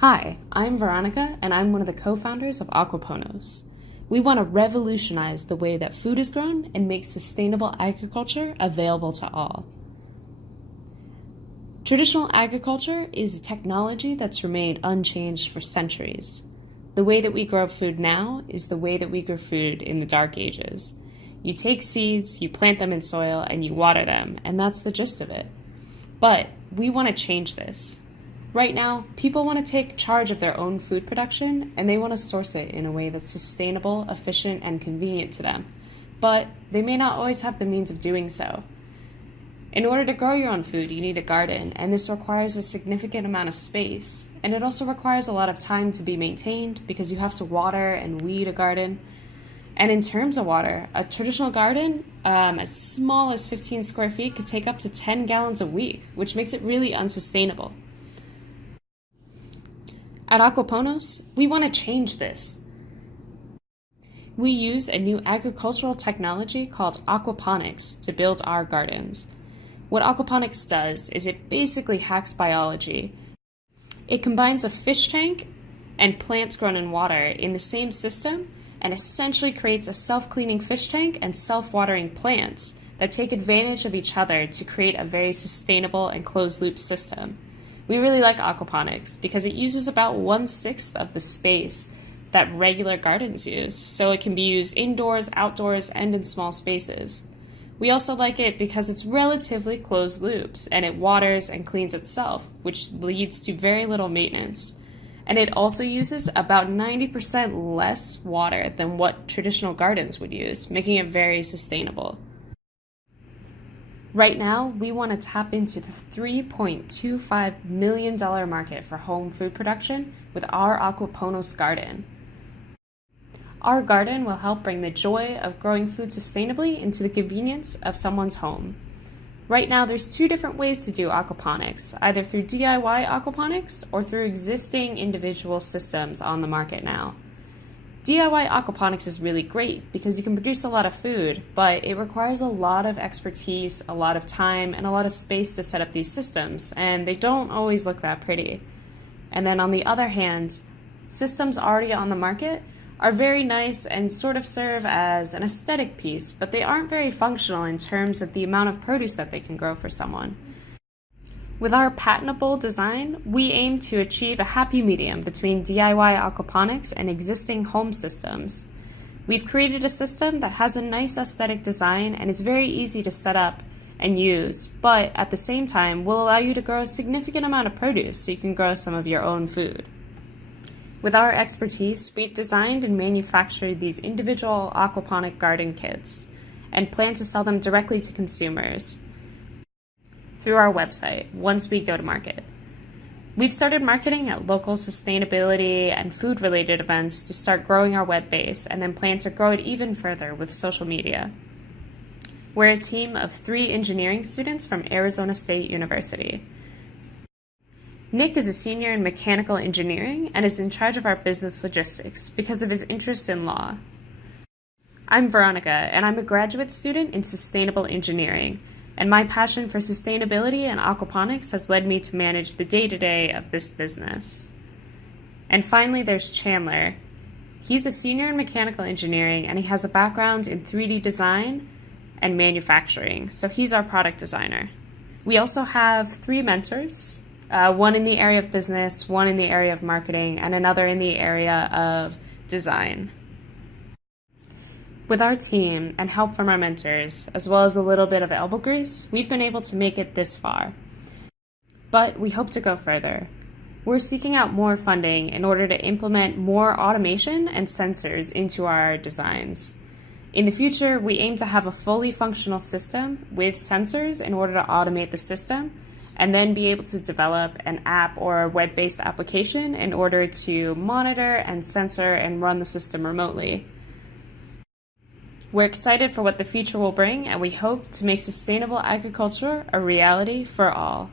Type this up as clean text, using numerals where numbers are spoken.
Hi, I'm Veronica, and I'm one of the co-founders of Aquaponos. We want to revolutionize the way that food is grown and make sustainable agriculture available to all. Traditional agriculture is a technology that's remained unchanged for centuries. The way that we grow food now is the way that we grew food in the Dark Ages. You take seeds, you plant them in soil, and you water them, and that's the gist of it. But we want to change this. Right now, people want to take charge of their own food production, and they want to source it in a way that's sustainable, efficient, and convenient to them. But they may not always have the means of doing so. In order to grow your own food, you need a garden, and this requires a significant amount of space. And it also requires a lot of time to be maintained because you have to water and weed a garden. And in terms of water, a traditional garden, as small as 15 square feet, could take up to 10 gallons a week, which makes it really unsustainable. At Aquaponos, we want to change this. We use a new agricultural technology called aquaponics to build our gardens. What aquaponics does is it basically hacks biology. It combines a fish tank and plants grown in water in the same system and essentially creates a self-cleaning fish tank and self-watering plants that take advantage of each other to create a very sustainable and closed-loop system. We really like aquaponics because it uses about 1/6 of the space that regular gardens use, so it can be used indoors, outdoors, and in small spaces. We also like it because it's relatively closed loops, and it waters and cleans itself, which leads to very little maintenance. And it also uses about 90% less water than what traditional gardens would use, making it very sustainable. Right now, we want to tap into the $3.25 million market for home food production with our Aquaponos garden. Our garden will help bring the joy of growing food sustainably into the convenience of someone's home. Right now, there's two different ways to do aquaponics, either through DIY aquaponics or through existing individual systems on the market now. DIY aquaponics is really great because you can produce a lot of food, but it requires a lot of expertise, a lot of time, and a lot of space to set up these systems, and they don't always look that pretty. And then on the other hand, systems already on the market are very nice and sort of serve as an aesthetic piece, but they aren't very functional in terms of the amount of produce that they can grow for someone. With our patentable design, we aim to achieve a happy medium between DIY aquaponics and existing home systems. We've created a system that has a nice aesthetic design and is very easy to set up and use, but at the same time will allow you to grow a significant amount of produce so you can grow some of your own food. With our expertise, we've designed and manufactured these individual aquaponic garden kits and plan to sell them directly to consumers through our website once we go to market. We've started marketing at local sustainability and food-related events to start growing our web base and then plan to grow it even further with social media. We're a team of 3 engineering students from Arizona State University. Nick is a senior in mechanical engineering and is in charge of our business logistics because of his interest in law. I'm Veronica, and I'm a graduate student in sustainable engineering, and my passion for sustainability and aquaponics has led me to manage the day-to-day of this business. And finally, there's Chandler. He's a senior in mechanical engineering, and he has a background in 3D design and manufacturing, so he's our product designer. We also have 3 mentors, one in the area of business, one in the area of marketing, and another in the area of design. With our team and help from our mentors, as well as a little bit of elbow grease, we've been able to make it this far. But we hope to go further. We're seeking out more funding in order to implement more automation and sensors into our designs. In the future, we aim to have a fully functional system with sensors in order to automate the system, and then be able to develop an app or a web-based application in order to monitor and censor and run the system remotely. We're excited for what the future will bring, and we hope to make sustainable agriculture a reality for all.